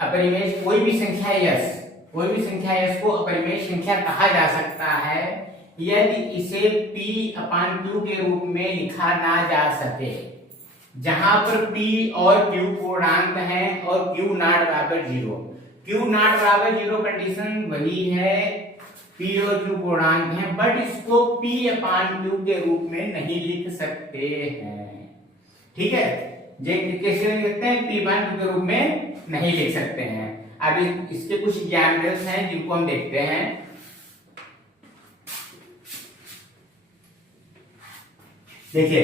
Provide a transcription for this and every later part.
अपरिमेय कोई भी संख्या यस, कोई भी संख्या यस को अपरिमेय संख्या कहा जा सकता है यदि इसे P/Q के रूप में लिखा ना जा सके, जहां पर P और Q पूर्णांक है और Q नॉट बराबर 0। Q नॉट बराबर 0 कंडीशन वही है, P और Q पूर्णांक है, बट इसको P/Q के रूप में नहीं लिख सकते हैं। ठीक है, जे कैसे लिखते हैं? P/Q के रूप में नहीं लिख सकते हैं। अब इसके कुछ एग्जाम्पल्स हैं जिनको हम देखते हैं। देखिए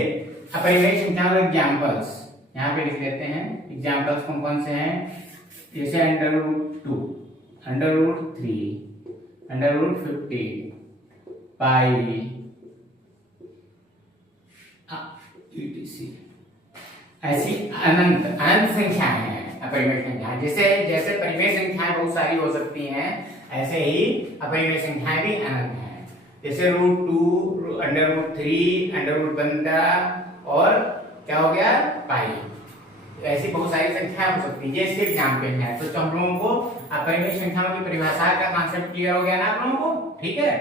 अपरिमेय संख्याओं के एग्जाम्पल्स यहाँ पे लिख लेते हैं। एग्जाम्पल्स कौन कौन से हैं? जैसे √2, √3, √50, पाई, etc। ऐसी अनंत अनंत संख्याएं हैं अपरिमेय संख्या। जैसे परिमेय संख्याएं बहुत सारी हो सकती हैं, ऐसे ही अपरिमेय संख्याएं भी अनंत हैं। जैसे √2, √3, √15 और क्या हो गया? पाई। ऐसी बहुत सारी संख्याएं हो सकती है, इसके एग्जाम्पल है। तो हम लोगों को अपरिमेय संख्याओं की परिभाषा का कॉन्सेप्ट क्लियर हो गया ना आप लोगों को? ठीक है,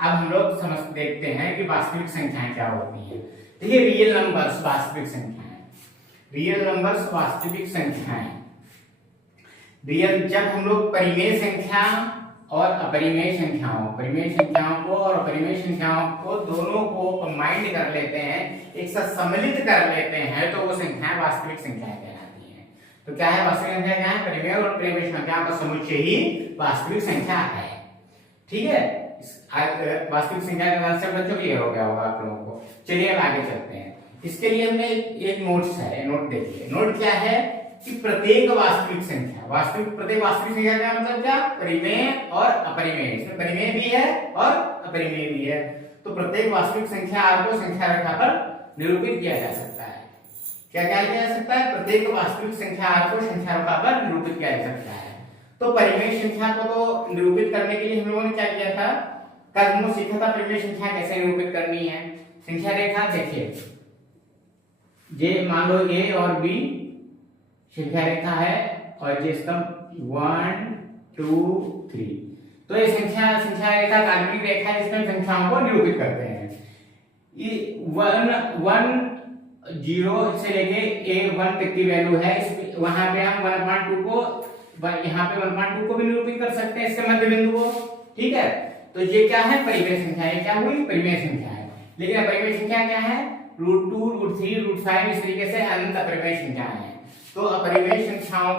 अब हम लोग समझ देखते हैं कि वास्तविक संख्याएं क्या होती हैं। देखिए रियल नंबर्स वास्तविक संख्याएं, रियल नंबर्स वास्तविक संख्याएं। रियल जब हम लोग परिमेय संख्या और अपरिमेय संख्याओं, परिमेय संख्याओं को और अपरिमेय संख्याओं को दोनों को कंबाइंड कर लेते हैं, एक साथ सम्मिलित कर लेते हैं, तो वो संख्याएं वास्तविक संख्याएं कहलाती हैं। तो क्या है वास्तविक संख्या? क्या है? परिमेय और अपरिमेय संख्या का समुच्चय ही वास्तविक संख्या है। ठीक है, वास्तविक संख्या का कॉन्सेप्ट बच्चों क्लियर हो गया होगा आप लोगों को। चलिए अब आगे चलते हैं। इसके लिए हमने एक नोट्स है, नोट देखिए। नोट क्या है कि प्रत्येक वास्तविक संख्या, प्रत्येक वास्तविक संख्या का मतलब क्या? परिमेय और अपरिमेय। इसमें परिमेय भी है और अपरिमेय भी है। तो प्रत्येक वास्तविक संख्या को संख्या रेखा पर निरूपित किया जा सकता है। क्या क्या किया जा सकता है? प्रत्येक वास्तविक संख्या को संख्या रेखा पर निरूपित किया जा सकता है। तो परिमेय संख्या को तो निरूपित करने के लिए हम लोगों ने क्या किया था? कल हमने सीखा था परिमेय संख्या कैसे निरूपित करनी है। संख्या रेखा देखिए, ये मान लो A और B संख्या रेखा है और ये स्तंभ 1 2 3। तो ये संख्या रेखा काल्पनिक रेखा है, इसमें संख्याओं को निरूपित करते हैं। ये 1 0 से लेके A1 तक की वैल्यू है। वहां पे हम 1/2 को, यहाँ पे 1/2 को भी निरूपित कर सकते हैं, इसके मध्य बिंदु को। ठीक है, तो ये क्या है? परिमेय संख्या। ये क्या हुई? परिमेय संख्या है। लेकिन अपरिमेय संख्या क्या है? √2, √3, √5 इस तरीके से अनंत अपरिमेय संख्या है। तो अपरिमेय संख्याओं